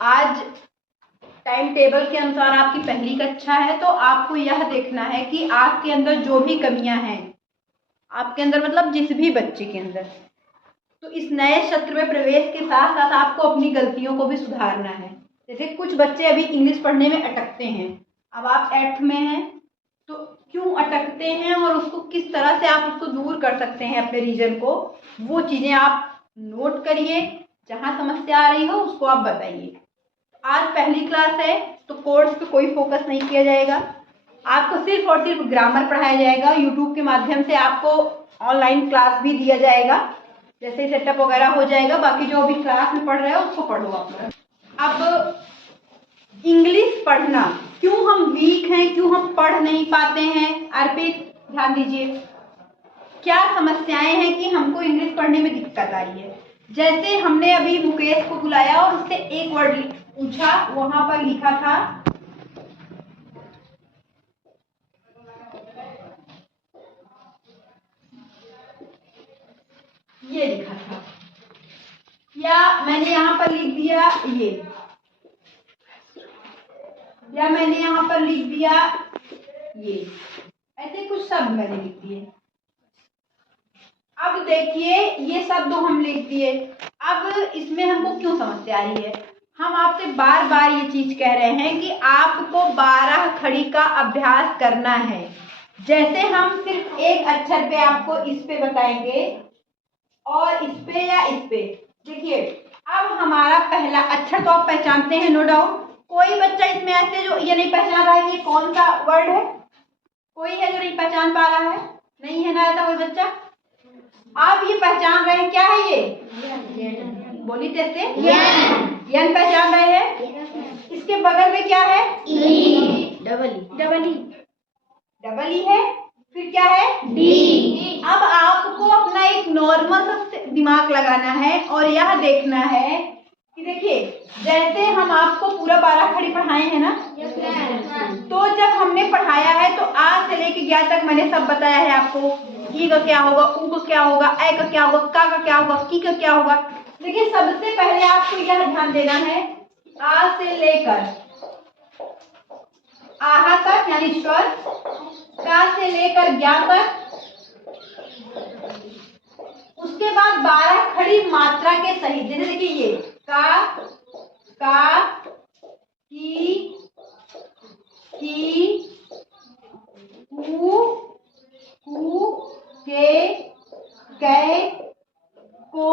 आज time table के अनुसार आपकी पहली कक्षा है, तो आपको यह देखना है कि आपके अंदर जो भी कमियां हैं, आपके अंदर मतलब जिस भी बच्चे के अंदर, तो इस नए सत्र में प्रवेश के साथ साथ आपको अपनी गलतियों को भी सुधारना है। जैसे कुछ बच्चे अभी इंग्लिश पढ़ने में अटकते हैं। अब आप 8th में हैं, तो क्यों अटकते हैं और उसको किस तरह से आप उसको दूर कर सकते हैं अपने रीजन को, वो चीज़ें आप नोट करिए। जहाँ समस्या आ रही हो उसको आप बताइए। आज पहली क्लास है, तो कोर्स पे कोई फोकस नहीं किया जाएगा। आपको सिर्फ और सिर्फ ग्रामर पढ़ाया जाएगा। यूट्यूब के माध्यम से आपको ऑनलाइन क्लास भी दिया जाएगा। जैसे सेटअप वगैरह हो जाएगा, बाकी जो अभी क्लास में पढ़ रहे हो उसको पढ़ो आप लोग। अब इंग्लिश पढ़ना, क्यों हम वीक हैं, क्यों हम पढ़ नहीं पाते हैं? अर्पित ध्यान दीजिए, क्या समस्याएं हैं कि हमको इंग्लिश पढ़ने में दिक्कत आ रही है। जैसे हमने अभी मुकेश को बुलाया और उससे एक वर्ड पूछा, वहां पर लिखा था ये लिखा था, या मैंने यहाँ पर लिख दिया ये, या मैंने यहाँ पर लिख दिया ये, ऐसे कुछ शब्द मैंने लिख दिए। अब देखिए ये शब्द हम लिख दिए, अब इसमें हमको क्यों समस्या आ रही है? हम आपसे बार बार ये चीज कह रहे हैं कि आपको 12 खड़ी का अभ्यास करना है। जैसे हम सिर्फ एक अक्षर पे आपको इस पे बताएंगे और इस पे या इस पे, देखिए अब हमारा पहला अक्षर तो आप पहचानते हैं नो डाउट। कोई बच्चा इसमें ऐसे जो ये नहीं पहचान रहा है कि कौन सा वर्ड है? कोई है जो नहीं पहचान पा रहा है? नहीं है ना ऐसा कोई बच्चा? आप ये पहचान रहे हैं क्या है ये? बोली जैसे यन पहचान रहे हैं। इसके बगल में क्या है? डबल ई है। फिर क्या है? डी। अब आपको अपना एक नॉर्मल दिमाग लगाना है और यह देखना है कि देखिए जैसे हम आपको पूरा 12 खड़ी पढ़ाए हैं ना, तो जब हमने पढ़ाया है तो आज से लेके 11 तक मैंने सब बताया है आपको। ई का क्या होगा, ऊ का क्या होगा, ए का क्या होगा, का क्या होगा, की का क्या होगा। देखिए सबसे पहले आपको यह ध्यान देना है, आ से लेकर आहा तक यानी स्वर, का से लेकर ज्ञा तक, उसके बाद 12 खड़ी मात्रा के सहित। जैसे देखिए ये का, की, कु, के, कै, को,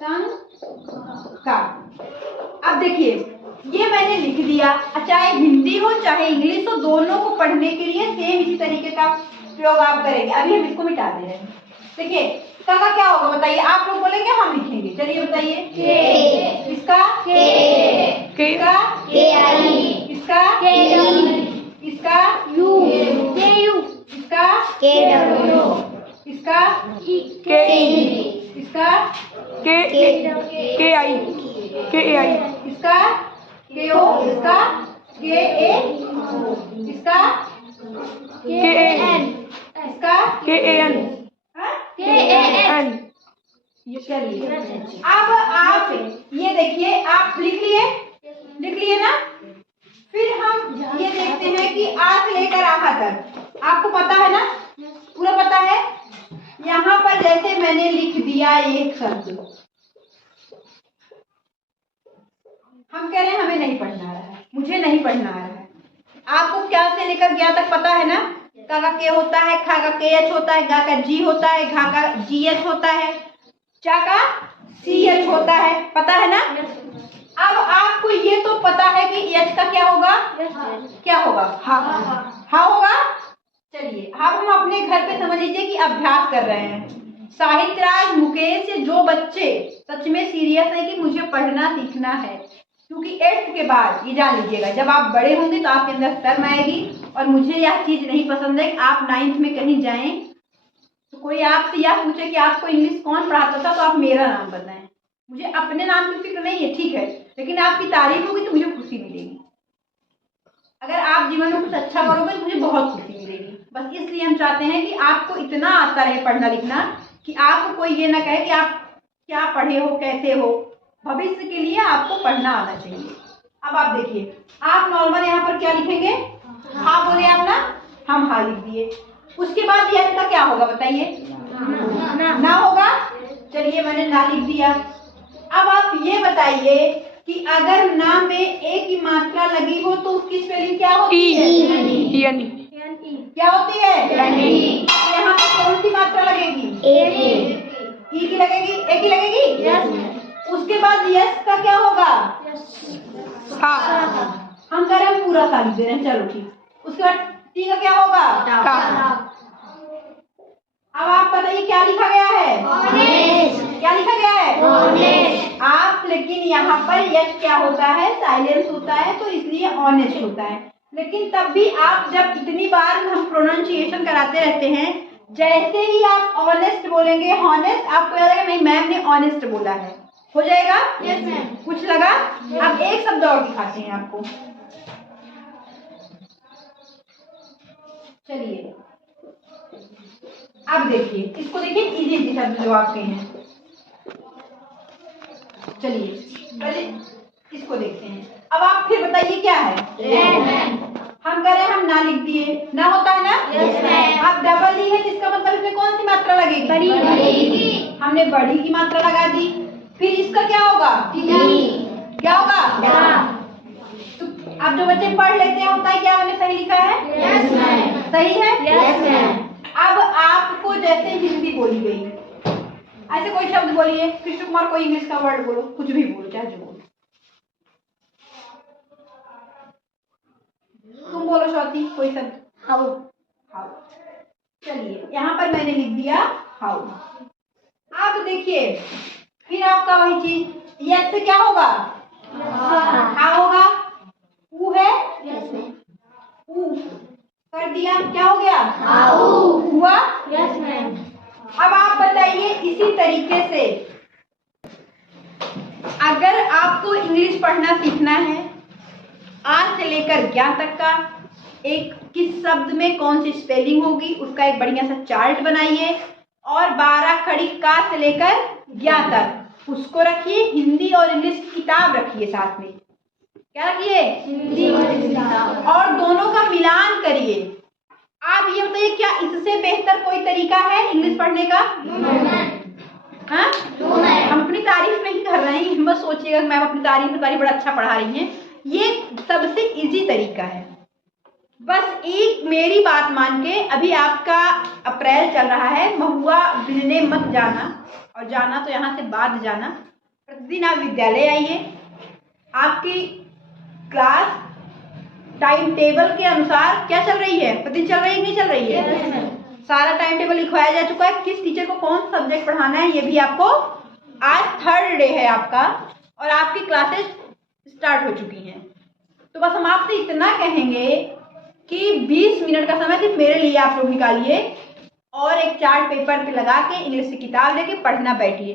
कं, का। अब देखिए ये मैंने लिख दिया। चाहे हिंदी हो चाहे इंग्लिश हो, दोनों को पढ़ने के लिए सेम इसी तरीके का प्रयोग आप करेंगे। अभी हम इसको मिटा दे रहे हैं। देखिए का क्या होगा बताइए? आप लोग बोलेंगे हम लिखेंगे। चलिए बताइए। के। इसका के। इसका के आई। इसका के डब्ल्यू। इसका यू के यू। इसका के डब्ल्यू। इसका के ई। इसका के आई। के आई। इसका के ओ। इसका के ए। इसका के एन। इसका के एन। के एन। चलिए अब आप ये देखिए, आप लिख लिए ना। फिर हम ये देखते हैं कि आ से लेकर आहा तक आपको पता है ना, पूरा पता है। यहाँ पर जैसे मैंने लिख दिया एक शब्द, हम कह रहे हैं हमें नहीं पढ़ना आ रहा है, मुझे नहीं पढ़ना आ रहा है। आपको क्या से लेकर गया तक पता है ना? का के होता है, खा का के एच होता है, गा का जी होता है, घा का जी एच होता है, चा का सी एच होता है, पता है ना? अब आपको ये तो पता है कि एच का क्या होगा? क्या होगा? हा होगा। चलिए अब हम अपने घर पे समझ लीजिए कि अभ्यास कर रहे हैं। साहित्यराज, मुकेश, जो बच्चे सच में सीरियस है कि मुझे पढ़ना सीखना है, क्योंकि 8th के बाद ये जान लीजिएगा जब आप बड़े होंगे तो आपके अंदर शर्म आएगी। और मुझे यह चीज नहीं पसंद है कि आप 9th में कहीं जाएं तो कोई आपसे यह पूछे कि आपको इंग्लिश कौन पढ़ाता था, तो आप मेरा नाम बताएं। मुझे अपने नाम की फिक्र नहीं है, ठीक है, लेकिन आपकी तारीफ होगी तो मुझे खुशी मिलेगी। अगर आप जीवन में कुछ अच्छा करोगे तो मुझे बहुत खुशी मिलेगी। बस इसलिए हम चाहते हैं कि आपको इतना आता रहे पढ़ना लिखना कि आपको कोई ये ना कहे कि आप क्या पढ़े हो, कैसे हो, भविष्य के लिए आपको पढ़ना आना चाहिए। अब आप देखिए, आप नॉर्मल यहाँ पर क्या लिखेंगे, हाँ बोले आप ना, हम हाँ लिख दिए। उसके बाद यस का क्या होगा बताइए, ना होगा। चलिए मैंने ना लिख दिया। अब आप ये बताइए कि अगर ना में ए की मात्रा लगी हो तो उसकी स्पेलिंग क्या होती है, क्या होती है, यहाँ पर कौन सी मात्रा लगेगी, ई की लगेगी, ए की लगेगी। उसके बाद यस का क्या होगा, हम कह रहे हैं पूरा सा लिख दे रहे हैं, चलो ठीक। उसके बाद टी का क्या होगा, अब आप बताइए क्या लिखा गया है, क्या लिखा गया है आप। लेकिन यहाँ पर यश क्या होता है, साइलेंस होता है, तो इसलिए ऑनेस्ट होता है। लेकिन तब भी आप जब इतनी बार हम प्रोनाउंसिएशन कराते रहते हैं, जैसे ही आप ऑनेस्ट बोलेंगे, हॉनेस्ट, आपको याद आएगा नहीं मैम ने ऑनेस्ट बोला है, हो जाएगा। Yes ma'am. कुछ लगा। अब एक शब्द और दिखाते हैं आपको, चलिए अब देखिए, इसको देखिए, इजी इजी शब्द जो आपके हैं। चलिए पहले इसको देखते हैं। अब आप फिर बताइए क्या है, हम कह रहे हैं हम ना लिख दिए, ना होता है ना। अब डबल ई है जिसका मतलब इसमें कौन सी मात्रा लगेगी, बड़ी। हमने बड़ी की मात्रा लगा दी। फिर इसका क्या होगा, क्या होगा। तो अब जो बच्चे पढ़ लेते हैं होता है क्या, मैंने सही लिखा है, सही है। अब आपको जैसे हिंदी बोली गई, ऐसे कोई शब्द बोलिए, कृष्ण कुमार कोई इंग्लिश का वर्ड बोलो, कुछ भी बोलो, चाहे जो बोलो। तुम बोलो स्वाति कोई शब्द, हाउ। हाउ, चलिए यहाँ पर मैंने लिख दिया हाउ। अब देखिए फिर आपका वही चीज, यस से क्या होगा, हाँ होगा। ऊ है, ऊ कर दिया, क्या हो गया, हुआ। Yes ma'am. अब आप बताइए इसी तरीके से अगर आपको इंग्लिश पढ़ना सीखना है, आज से लेकर ज्ञा तक का, एक किस शब्द में कौन सी स्पेलिंग होगी उसका एक बढ़िया सा चार्ट बनाइए, और 12 खड़ी का से लेकर ज्ञा तक उसको रखिए। हिंदी और इंग्लिश की किताब रखिए साथ में, क्या रखिए, हिंदी और दोनों का मिलान करिए। आप ये बताइए क्या इससे बेहतर कोई तरीका है इंग्लिश पढ़ने का, हाँ? हम अपनी तारीफ नहीं कर रहे हैं, बस सोचिएगा कि मैम अपनी तारीफ बड़ा अच्छा पढ़ा रही हैं, ये सबसे इजी तरीका है। बस एक मेरी बात मान के, अभी आपका अप्रैल चल रहा है, महुआ बिलने मत जाना, और जाना तो यहाँ से बाद जाना। प्रतिदिन आप विद्यालय आइए, आपकी क्लास टाइम टेबल के अनुसार क्या चल रही है, प्रतिदिन चल रही है नहीं चल रही है, सारा टाइम टेबल लिखवाया जा चुका है। किस टीचर को कौन सब्जेक्ट पढ़ाना है ये भी आपको, आज 3rd डे है आपका और आपकी क्लासेस स्टार्ट हो चुकी हैं। तो बस हम आपसे इतना कहेंगे कि 20 मिनट का समय सिर्फ मेरे लिए आप लोग निकालिए और एक चार्ट पेपर पे लगा के इंग्लिश की किताब लेके पढ़ना बैठिए,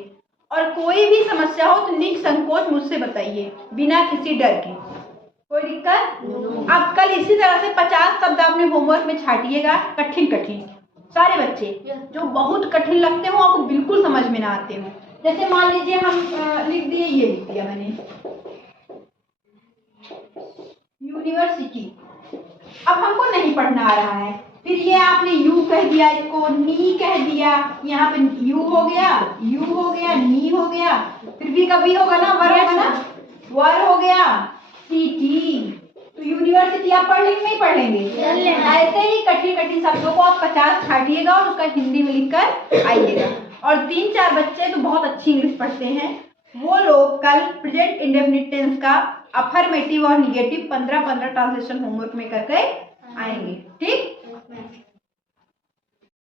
और कोई भी समस्या हो तो निसंकोच मुझसे बताइए बिना किसी डर के, कोई दिक्कत। अब कल इसी तरह से 50 शब्द अपने होमवर्क में छाटिएगा, कठिन सारे बच्चे, जो बहुत कठिन लगते हो, आपको बिल्कुल समझ में ना आते हो। जैसे मान लीजिए हम लिख दिए, ये लिख दिया मैंने यूनिवर्सिटी, अब हमको नहीं पढ़ना आ रहा है, फिर ये आपने यू कह दिया, इसको नी कह दिया, यहाँ पे यू हो गया, नी हो गया, फिर भी कभी होगा ना, वर होगा ना, वर हो गया, सिटी। तो यूनिवर्सिटी आप पढ़ लेंगे नहीं पढ़ लेंगे, ऐसे ही कठिन शब्दों को आप 50 छाटिएगा और उसका हिंदी में लिखकर आइएगा। और 3-4 बच्चे तो बहुत अच्छी इंग्लिश पढ़ते हैं, वो लोग कल प्रेजेंट इंडेफिनिट टेंस का अफर्मेटिव और निगेटिव 15-15 ट्रांसलेशन होमवर्क में करके आएंगे, ठीक।